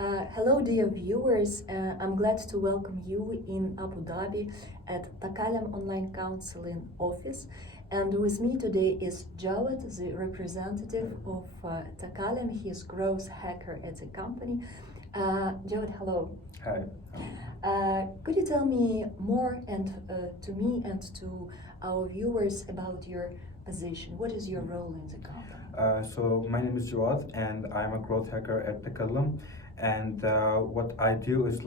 Hello, dear viewers. I'm glad to welcome you in Abu Dhabi at Takalam Online Counseling office. And with me today is Jawad, the representative of Takalam. He is growth hacker at the company. Jawad, hello. Hi. Could you tell me more and to me and to our viewers about your position? What is your role in the company? So my name is Jawad and I'm a growth hacker at Takalam. And what I do is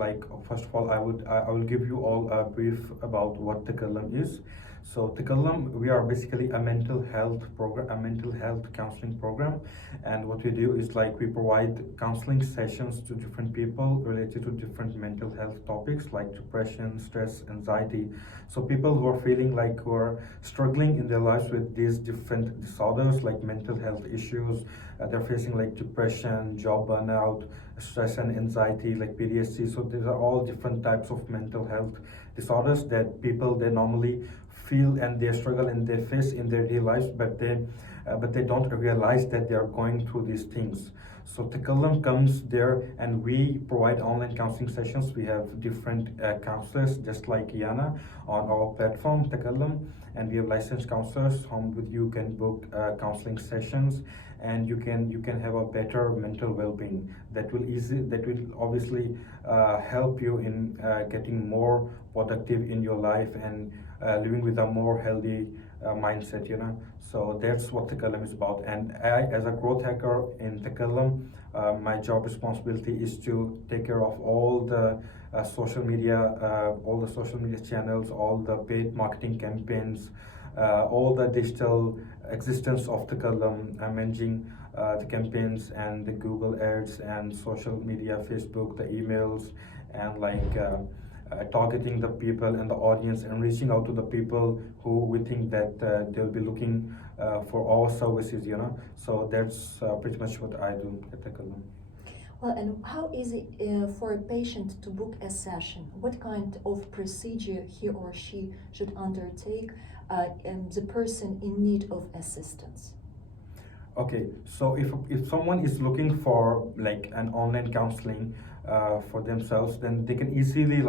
first of all, I will give you all a brief about what Takalam is. So Takalam, we are basically a mental health program, a mental health counseling program. And what we do is we provide counseling sessions to different people related to different mental health topics like depression, stress, anxiety. So people who are feeling who are struggling in their lives with these different disorders like mental health issues, they're facing depression, job burnout, stress and anxiety like PTSD. So these are all different types of mental health disorders that people they normally feel and they struggle and they face in their daily lives, but they don't realize that they are going through these things. So Takalam comes there and we provide online counseling sessions. We have different counselors just like Yana on our platform Takalam, and we have licensed counselors whom with you can book counseling sessions, and you can have a better mental well-being that will obviously help you in getting more productive in your life and living with a more healthy mindset, So that's what Takalam is about. And I, as a growth hacker in Takalam, my job responsibility is to take care of all the social media channels, all the paid marketing campaigns, all the digital existence of Takalam, managing the campaigns and the Google ads and social media, Facebook, the emails, and targeting the people and the audience and reaching out to the people who we think that they'll be looking for our services, So that's pretty much what I do at Takalam. Well, and how is it for a patient to book a session? What kind of procedure he or she should undertake, the person in need of assistance? Okay, so if someone is looking for an online counseling for themselves, then they can easily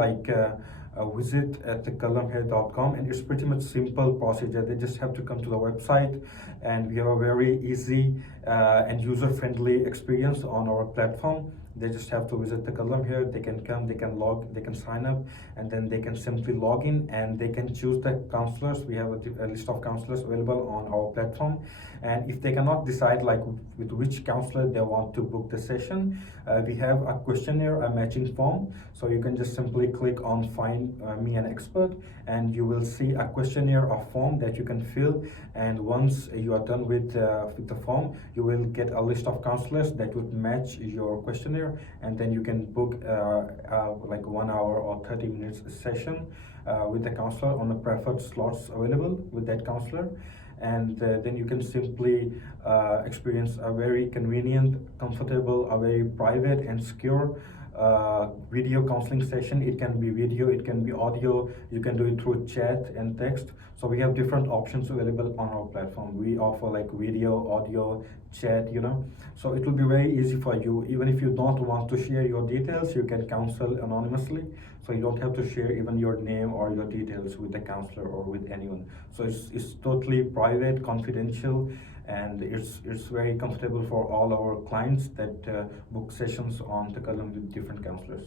visit at takalamhair.com, and it's pretty much simple procedure. They just have to come to the website, and we have a very easy and user-friendly experience on our platform. They just have to visit Takalam here. They can come, they can sign up, and then they can simply log in and they can choose the counselors. We have a list of counselors available on our platform. And if they cannot decide with which counselor they want to book the session, we have a questionnaire, a matching form. So you can just simply click on Find Me an Expert, and you will see a questionnaire, a form that you can fill. And once you are done with the form, you will get a list of counselors that would match your questionnaire, and then you can book 1 hour or 30 minutes session with the counselor on the preferred slots available with that counselor. And then you can simply experience a very convenient, comfortable, a very private and secure video counseling session. It can be video, it can be audio, you can do it through chat and text. So we have different options available on our platform. We offer video, audio, chat, so it will be very easy for you. Even if you don't want to share your details, you can counsel anonymously, so you don't have to share even your name or your details with the counselor or with anyone. So it's totally private, confidential, and it's very comfortable for all our clients that book sessions on Takalam with different counselors.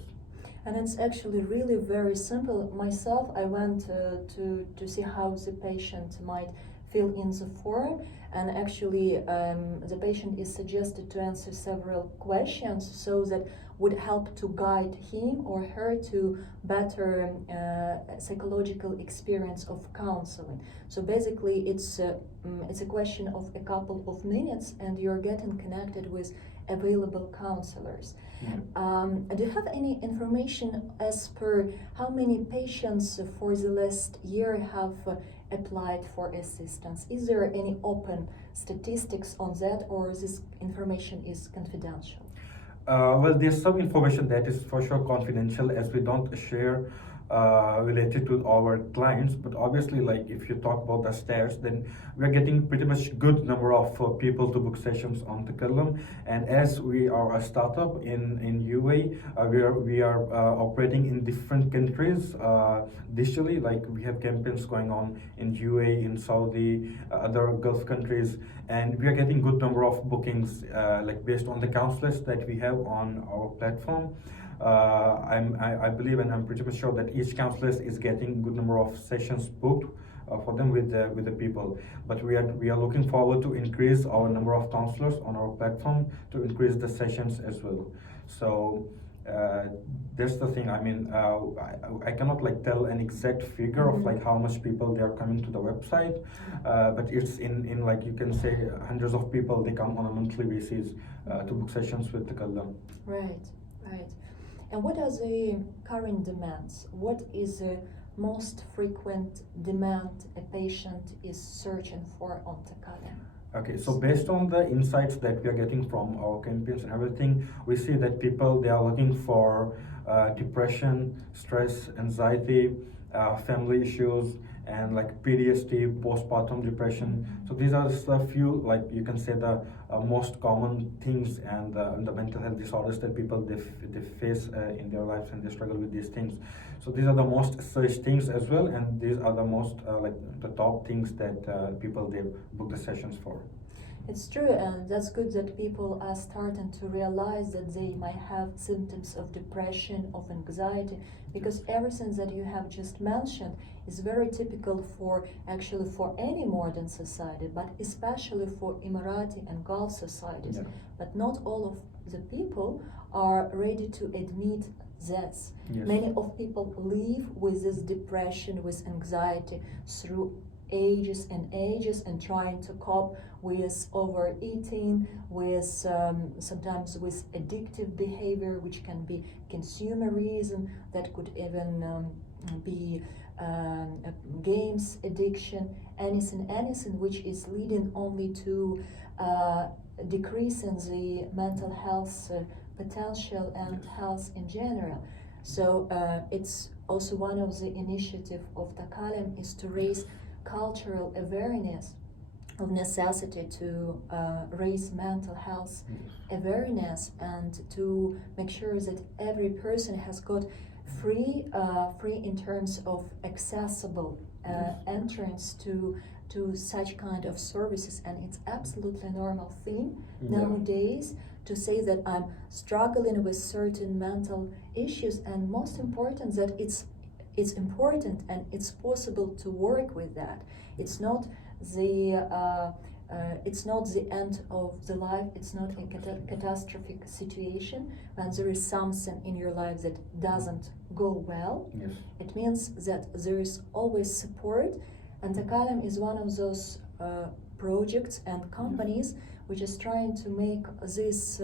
And it's actually really very simple. Myself, I went to see how the patient might fill in the form, and actually the patient is suggested to answer several questions so that would help to guide him or her to better psychological experience of counseling. So basically it's a question of a couple of minutes and you're getting connected with available counselors. Do you have any information as per how many patients for the last year have applied for assistance? Is there any open statistics on that, or this information is confidential? Well, there's some information that is for sure confidential, as we don't share related to our clients. But obviously, like if you talk about the stats, then we're getting pretty much good number of people to book sessions on Takalam. And as we are a startup in UAE, we are operating in different countries digitally. Like we have campaigns going on in UAE, in Saudi, other Gulf countries, and we are getting good number of bookings like based on the counselors that we have on our platform. I believe, and I'm pretty much sure that each counselor is getting good number of sessions booked for them with the people. But we are looking forward to increase our number of counselors on our platform, to increase the sessions as well. So that's the thing. I mean, I cannot like tell an exact figure of like how much people they are coming to the website, but it's in like you can say hundreds of people they come on a monthly basis to book sessions with Takalam. Right, right. And what are the current demands? What is the most frequent demand a patient is searching for on Takalam? Okay, so based on the insights that we are getting from our campaigns and everything, we see that people they are looking for depression, stress, anxiety, family issues, and like PTSD, postpartum depression. So these are the few, like you can say, the most common things and the mental health disorders that people they face in their lives, and they struggle with these things. So these are the most searched things as well, and these are the most like the top things that people they book the sessions for. It's true, and that's good that people are starting to realize that they might have symptoms of depression, of anxiety, because everything that you have just mentioned is very typical for actually for any modern society, but especially for Emirati and Gulf societies. Yeah. But not all of the people are ready to admit this. Yes. Many of people live with this depression, with anxiety through ages and ages, and trying to cope with overeating, with sometimes with addictive behavior, which can be consumerism, that could even be games addiction, anything which is leading only to decreasing the mental health potential and health in general. So it's also one of the initiative of Takalam is to raise cultural awareness of necessity to raise mental health awareness, and to make sure that every person has got free in terms of accessible entrance to such kind of services. And it's absolutely normal thing nowadays to say that I'm struggling with certain mental issues, and most important that it's important and it's possible to work with that. It's not the end of the life. It's not a catastrophic situation when there is something in your life that doesn't go well. Yes. It means that there is always support, and Takalam is one of those projects and companies which is trying to make this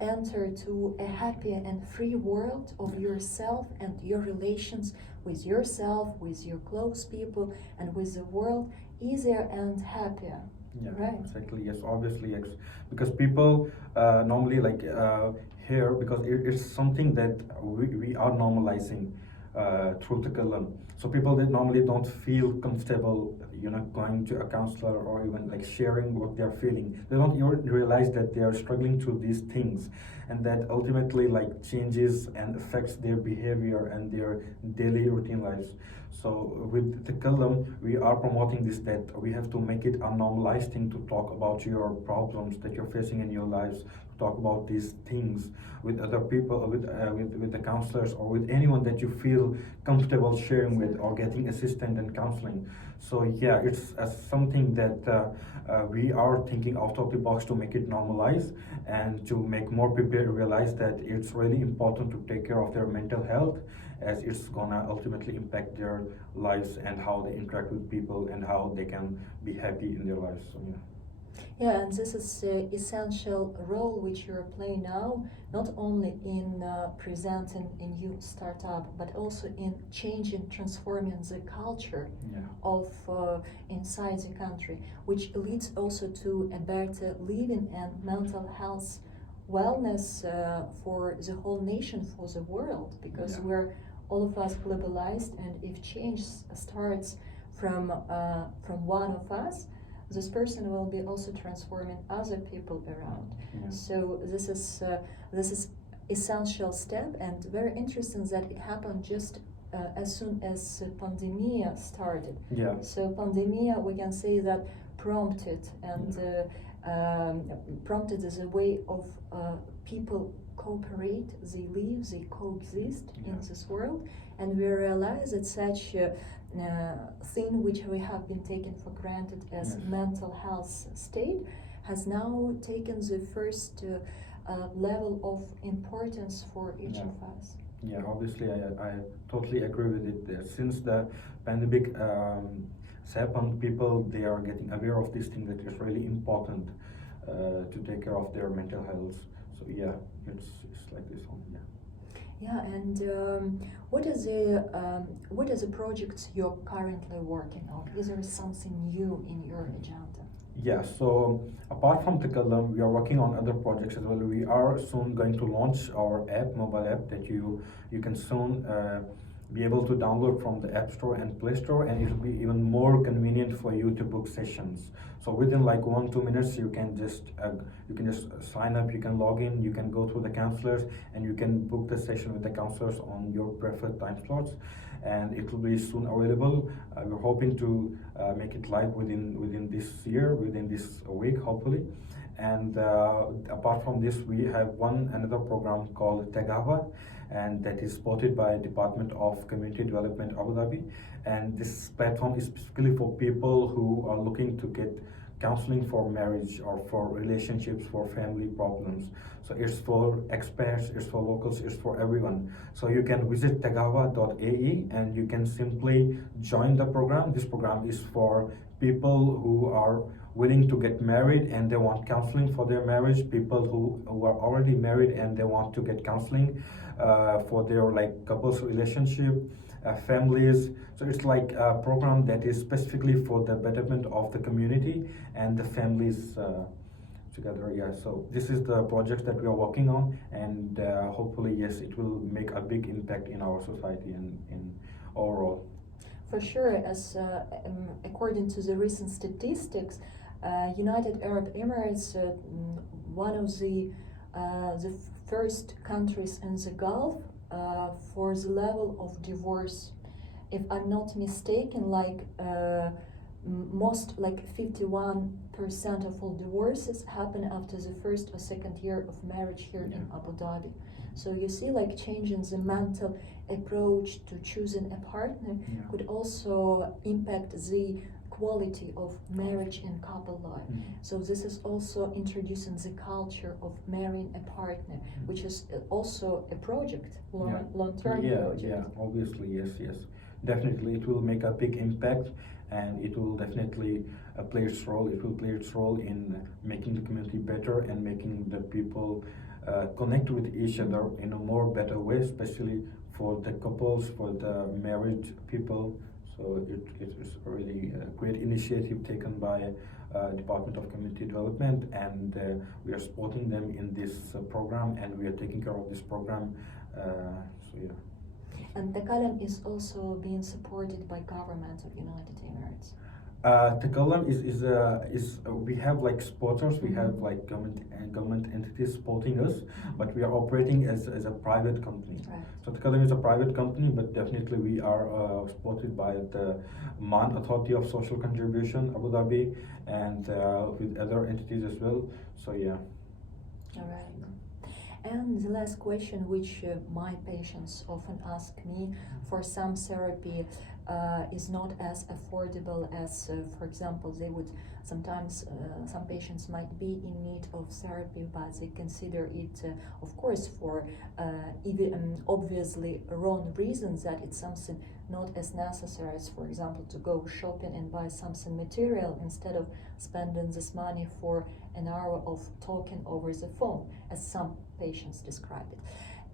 enter to a happier and free world of yourself and your relations with yourself, with your close people, and with the world easier and happier. Yeah, right. Exactly. Yes, obviously, yes. Because people normally like here, because it's something that we are normalizing through Takalam. So people that normally don't feel comfortable, going to a counselor or even like sharing what they're feeling. They don't even realize that they are struggling through these things, and that ultimately like changes and affects their behavior and their daily routine lives. So with Takalam, we are promoting this, that we have to make it a normalized thing to talk about your problems that you're facing in your lives, to talk about these things with other people, with the counselors, or with anyone that you feel comfortable sharing with or getting assistance and counseling. So yeah, it's something that we are thinking out of the box to make it normalized, and to make more people realize that it's really important to take care of their mental health, as it's gonna ultimately impact their lives and how they interact with people and how they can be happy in their lives. So yeah. Yeah, and this is the essential role which you're playing now, not only in presenting a new startup, but also in changing, transforming the culture of inside the country, which leads also to a better living and mental health wellness for the whole nation, for the world, because we're all of us globalized, and if change starts from one of us, this person will be also transforming other people around. Yeah. So this is essential step, and very interesting that it happened just as soon as pandemia started. Yeah. So pandemia, we can say that prompted prompted as a way of people cooperate, they live, they coexist in this world, and we realize that such a thing which we have been taken for granted as mental health state has now taken the first level of importance for each of us. Yeah, obviously I totally agree with it. Since the pandemic happened, people, they are getting aware of this thing that is really important to take care of their mental health. So yeah, it's like this one. Yeah, and what are the projects you're currently working on? Is there something new in your agenda? Yeah, so apart from Takalam, we are working on other projects as well. We are soon going to launch our app, mobile app, that you can soon be able to download from the App Store and Play Store, and it will be even more convenient for you to book sessions. So within like 1-2 minutes, you can just sign up, you can log in, you can go through the counselors, and you can book the session with the counselors on your preferred time slots, and it will be soon available. We're hoping to make it live within this year, within this week, hopefully. And apart from this, we have another program called Tagawa, and that is supported by Department of Community Development Abu Dhabi. And this platform is specifically for people who are looking to get counseling for marriage or for relationships, for family problems. So it's for expats, it's for locals, it's for everyone. So you can visit tagawa.ae and you can simply join the program. This program is for people who are willing to get married and they want counseling for their marriage, people who are already married and they want to get counseling for their like couples relationship, families. So it's like a program that is specifically for the betterment of the community and the families together. Yeah, so this is the project that we are working on, and hopefully, yes, it will make a big impact in our society and in overall. For sure, as according to the recent statistics, United Arab Emirates, one of the first countries in the Gulf for the level of divorce. If I'm not mistaken, like most, like 51% of all divorces happen after the first or second year of marriage here in Abu Dhabi. So you see, like changing the mental approach to choosing a partner could also impact the quality of marriage and couple life. So this is also introducing the culture of marrying a partner, which is also a project, long-term project. Yeah, obviously, yes. Definitely, it will make a big impact, and it will definitely play its role. It will play its role in making the community better and making the people connect with each other in a more better way, especially for the couples, for the married people. So it is really a great initiative taken by Department of Community Development, and we are supporting them in this program, and we are taking care of this program. So yeah. And Takalam is also being supported by government of United Emirates. Takalam is we have like supporters, we have like government entities supporting us, but we are operating as a private company. Right. So Takalam is a private company, but definitely we are supported by the MAN Authority of Social Contribution Abu Dhabi, and with other entities as well. So yeah. All right. And the last question, which my patients often ask me, for some therapy is not as affordable as, for example, they would sometimes, some patients might be in need of therapy, but they consider it, of course, for even obviously wrong reasons, that it's something not as necessary as, for example, to go shopping and buy something material instead of spending this money for an hour of talking over the phone, as some patients describe it.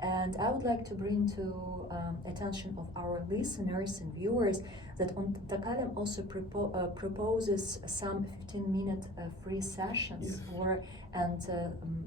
And I would like to bring to attention of our listeners and viewers that Takalam also proposes some 15-minute free sessions for and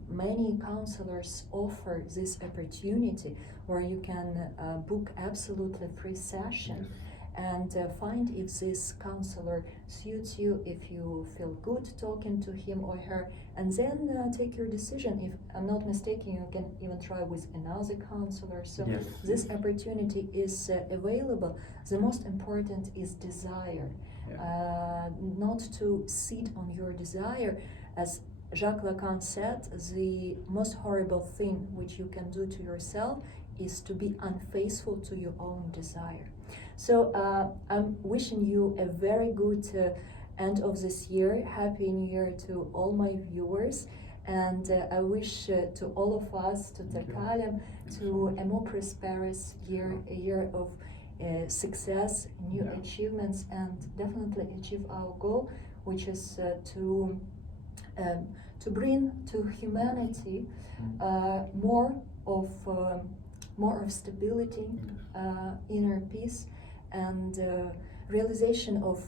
many counselors offer this opportunity where you can book absolutely free session. Yes. And find if this counselor suits you, if you feel good talking to him or her, and then take your decision. If I'm not mistaken, you can even try with another counselor. So Yes. this opportunity is available. The most important is desire, not to sit on your desire. As Jacques Lacan said, the most horrible thing which you can do to yourself is to be unfaithful to your own desire. So I'm wishing you a very good end of this year. Happy New Year to all my viewers. And I wish to all of us, to Takalam, to a more prosperous year, a year of success, new achievements, and definitely achieve our goal, which is to bring to humanity more of stability, inner peace, and realization of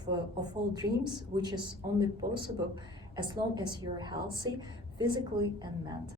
all dreams, which is only possible as long as you're healthy physically and mentally.